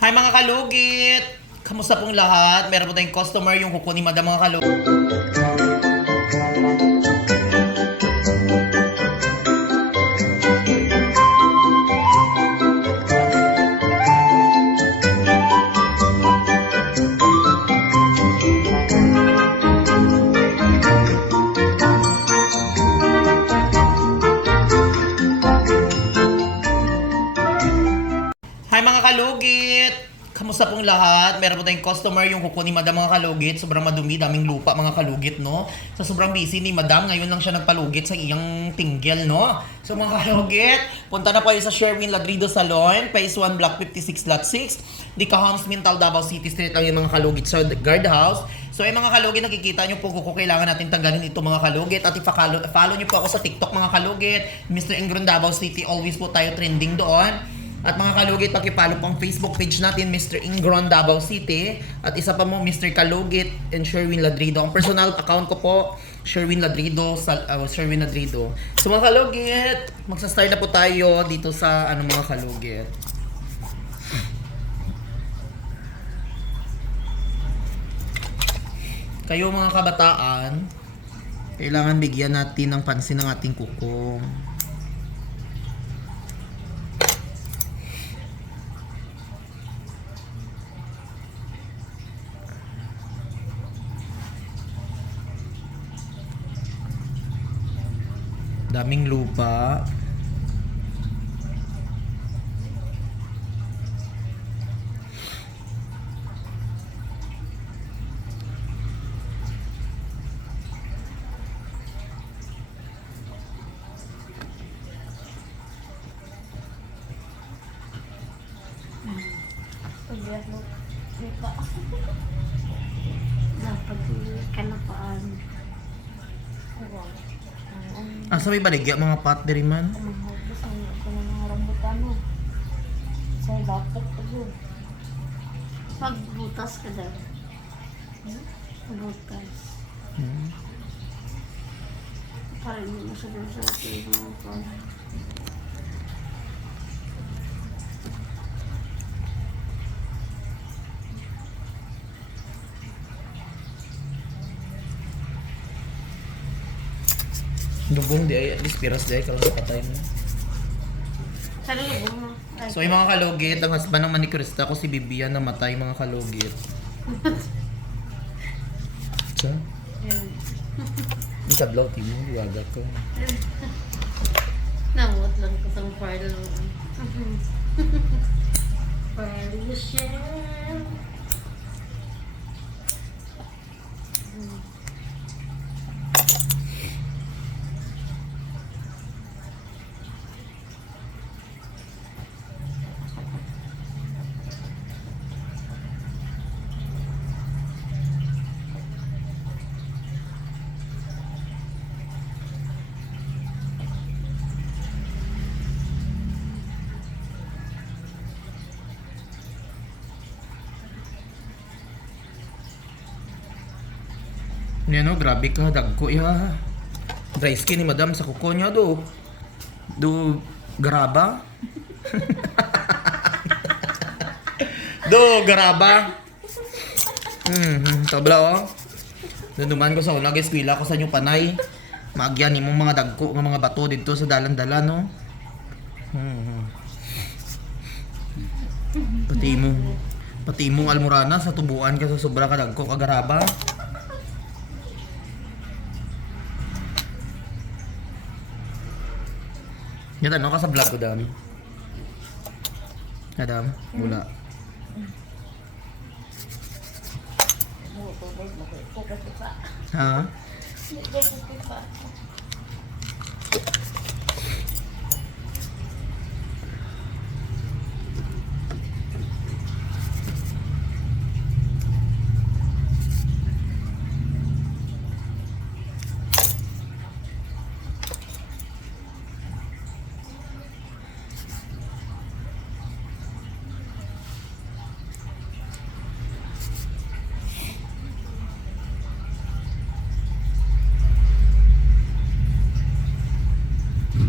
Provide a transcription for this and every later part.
Hi mga kalugit! Kamusta pong lahat? Meron po tayong customer yung kukunin madam mga kalugit. Hi mga kalugit! Kamusta pong lahat? Meron po tayong customer yung kukunin madam mga kalugit. Sobrang madumi, daming lupa mga kalugit, no? Sa sobrang busy ni madam, ngayon lang siya nagpalugit sa iyang tinggel, no? So mga kalugit, punta na po kayo sa Sherwin Ladrido Salon, Phase 1, Block 56, Lot 6. Di Homes, Mintal, Davao City Street lang yung mga kalugit sa guardhouse. So ay mga kalugit, nakikita nyo po kung kailangan natin tanggalin ito mga kalugit. At follow nyo po ako sa TikTok mga kalugit. Mr. Ingron Davao City, always po tayo trending doon. At mga kalugit, pakipalo pang Facebook page natin, Mr. Ingron Davao City. At isa pa mo, Mr. Kalugit and Sherwin Ladrido. Ang personal account ko po, Sherwin Ladrido. Sherwin Ladrido. So mga kalugit, magsa-start na po tayo dito sa mga kalugit. Kayo mga kabataan, kailangan bigyan natin ng pansin ng ating kuko. Daming lupa. Pagbiyak mo, lupa. Dapat kanapaan. Asa may baligya mga pat diri man? Kumahagos ang ako ng mga rambutan mo. Sa dapat ako. Pagbutas ka daw. Butas. Parang mo sa doon sa ating mga pan. Dugong di ay, at least piras di ay, kalang sa patay mo. Sa lubong mo. So yung mga kalugit, ang husband ng manicurista ko si Bibian namatay mga kalugit. Sa? Yung sablaw, timo, iwaga ko. Nawat lang ko sa file lang. File you share. Ano, grabe ka, dagko ya. Dry skin ni madam sa kuko niya do. Do garaba. Do garaba. Tabla oh. Nanuman ko sa una eskwela ko sa inyo panay. Maagyan nimo mga dagko nga mga bato dito sa dalan-dalan no. Pati imong almorana sa tubuan ka sa sobra ka dagko ka garaba. Yan ano ka sa vlog ko, Dam? Adam, wala. Ha?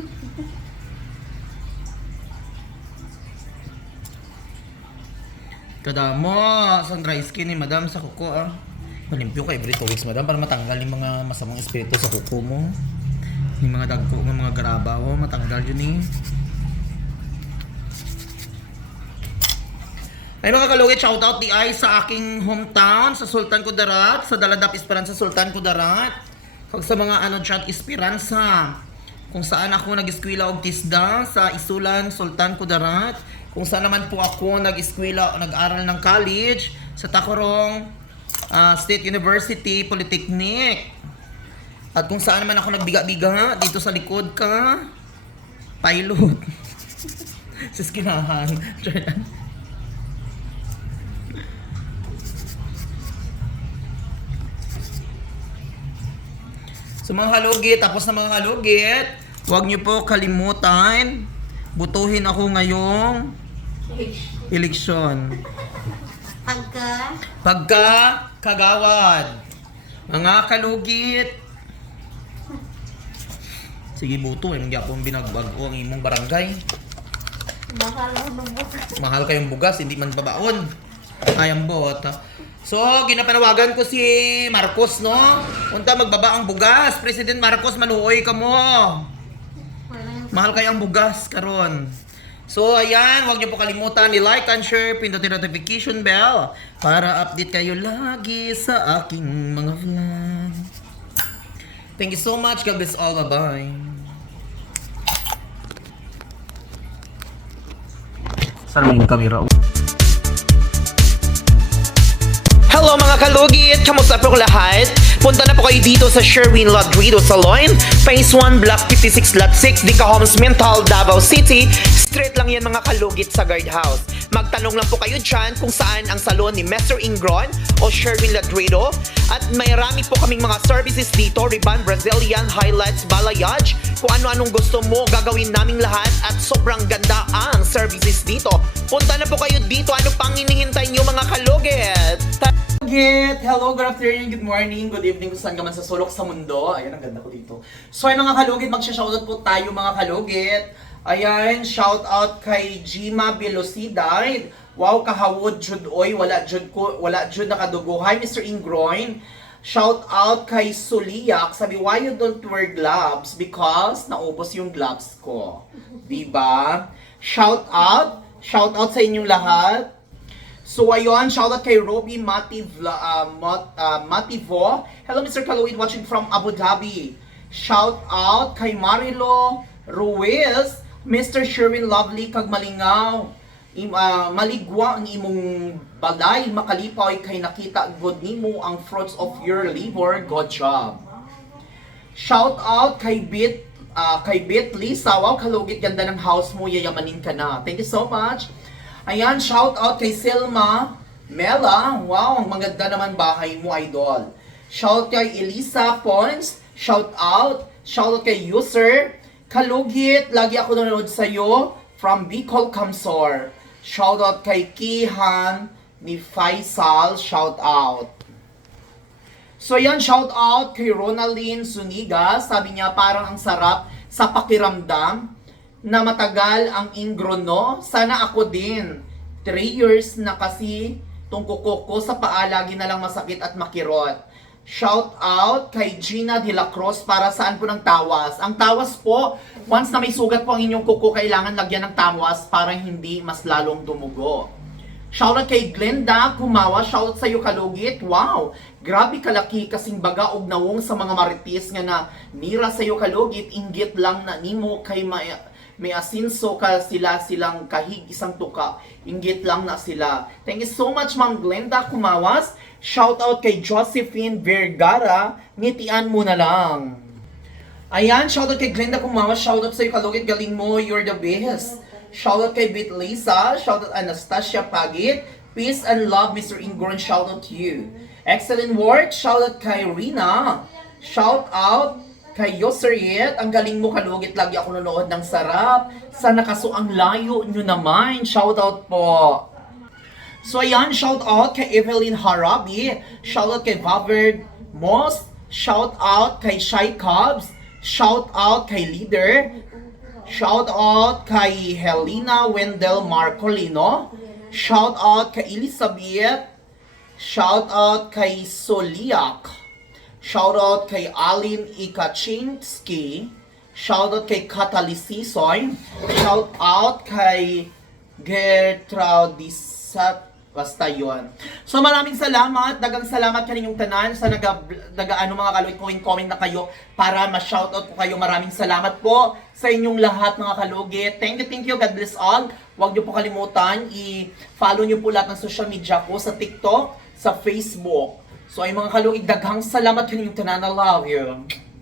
Kadamo, sa dry skin ni madam sa kuko ah. Malimpyo ka every 2 weeks madam para matanggal yung mga masamang espiritu sa kuko mo. Yung mga dagko ng mga garaba oh, matanggal yun eh. Ay mga kalugit, shoutout di ay sa aking hometown, sa Sultan Kudarat, sa Daladap Esperanza Sultan Kudarat. Kag sa mga ano chat Esperanza, kung saan ako nag-eskwela og tisda sa Isulan Sultan Kudarat, kung saan naman po ako nag-eskwela, nag-aral ng college sa Tacorong State University Polytechnic. At kung saan naman ako nagbiga-biga dito sa likod ka, pilot. Sa skinahan. So mga halugit, tapos na mga halugit, huwag niyo po kalimutan, butuhin ako ngayong eleksyon. Pagka kagawad, mga kalugit. Sige buto, hindi akong binagbago ang imong barangay. Mahal ang bugas. Mahal kayong bugas, hindi man babaon. Ayang bot. So, ginapanawagan ko si Marcos, no? Unta magbaba ang bugas. President Marcos, maluoy ka mo. Mahal kayo ang bugas karon. So, ayan, huwag niyo po kalimutan i-like and share, pindutin notification bell para update kayo lagi sa aking mga vlog. Thank you so much. God bless all. Bye-bye. Saan mo yung camera? Hello mga kalugit! Kamusta po lahat? Punta na po kayo dito sa Sherwin Ladrido Salon, Phase 1, Block 56, Lot 6, Dica Homes, Mental, Davao City. Straight lang yan mga kalugit sa guardhouse. Magtanong lang po kayo dyan kung saan ang salon ni Mr. Ingron o Sherwin Ladrido. At may rami po kaming mga services dito, Ribbon, Brazilian, Highlights, Balayage. Kung ano-anong gusto mo, gagawin naming lahat at sobrang ganda ang services dito. Punta na po kayo dito. Ano pang hinihintay nyo mga kalugit? Hello, good afternoon, good morning, good evening kung saan ka man sa sulok sa mundo. Ayan, ang ganda ko dito. So, ay mga kalugit, magsha-shoutout po tayo mga kalugit. Ayan, shoutout kay Jima Velocidad. Wow, kahawod jud oy, wala jud nakadugo. Hi Mr. Ingroin. Shoutout kay Suliak. Sabi, why you don't wear gloves? Because naubos yung gloves ko. Diba? Shoutout sa inyong lahat. So ayun, shoutout kay Robbie Mativo. Hello Mr. Kalawid watching from Abu Dhabi. Shoutout kay Marilo Ruiz, Mr. Sherwin Lovely kag malingaw. Maligwa ang imong balay, makalipaw kay nakita good nimo ang fruits of your labor. Good job. Shoutout kay Bit Lisa. Wow, kalugit ganda ng house mo, yayamanin ka na. Thank you so much. Ayan, shout out kay Selma Mela. Wow, ang maganda naman bahay mo, idol. Shout kay Elisa Pons. Shout out kay User. Kalugit, lagi ako nanonood sa'yo from Bicol, Kamsor. Shout out kay Kihan ni Faisal. Shout out. So yan, shout out kay Ronaldine Suniga. Sabi niya parang ang sarap sa pakiramdam na matagal ang ingrono. Sana ako din. 3 years na kasi tong kuko ko sa paa lagi na lang masakit at makirot. Shout out kay Gina de la Cruz. Para saan po ng tawas? Ang tawas po, once na may sugat po ang inyong kuko, kailangan lagyan ng tawas para hindi mas lalong dumugo. Shout out kay Glenda Kumawa. Shout out sa iyo kalugit. Wow, grabe kalaki kasing baga og nawong sa mga marites nga na nira sa iyo kalugit. Inggit lang na nimo kay may asinso ka silang kahig isang tuka. Inggit lang na sila. Thank you so much Ma'am Glenda Kumawas. Shout out kay Josephine Vergara. Ngitian mo na lang. Ayan, shout out kay Glenda Kumawas. Shout out sa iyo kalugit, galing mo, you're the best. Shout out kay Bit Lisa. Shout out Anastasia Pagit. Peace and love Mr. Ingron. Shout out to you. Excellent work. Shout out kay Rina. Shout out kay Yoseriet. Ang galing mo kalugit, lagi ako nanood ng sarap. Sana kaso ang layo nyo naman. Shout out po. So ayan, shout out kay Evelyn Harabi. Shout out kay Bavard Moss. Shout out kay Shy Cubs. Shout out kay Leader. Shout out kay Helena Wendell Marcolino. Shout out kay Elizabeth. Shout out kay Soliak. Shout out kay Alin Ikaczynski. Shout out kay Catalysisoy. Shout out kay Gertraudisat. Basta yun. So maraming salamat. Dagang salamat kaninyong tanan sa ano mga kalugit. Comment na kayo para ma-shoutout ko kayo. Maraming salamat po sa inyong lahat mga kalugit. Thank you. God bless all. Huwag niyo po kalimutan. I-follow niyo po lahat ng social media ko sa TikTok, sa Facebook. So ay mga kalugit, daghang salamat kaninyong tanan. I love you.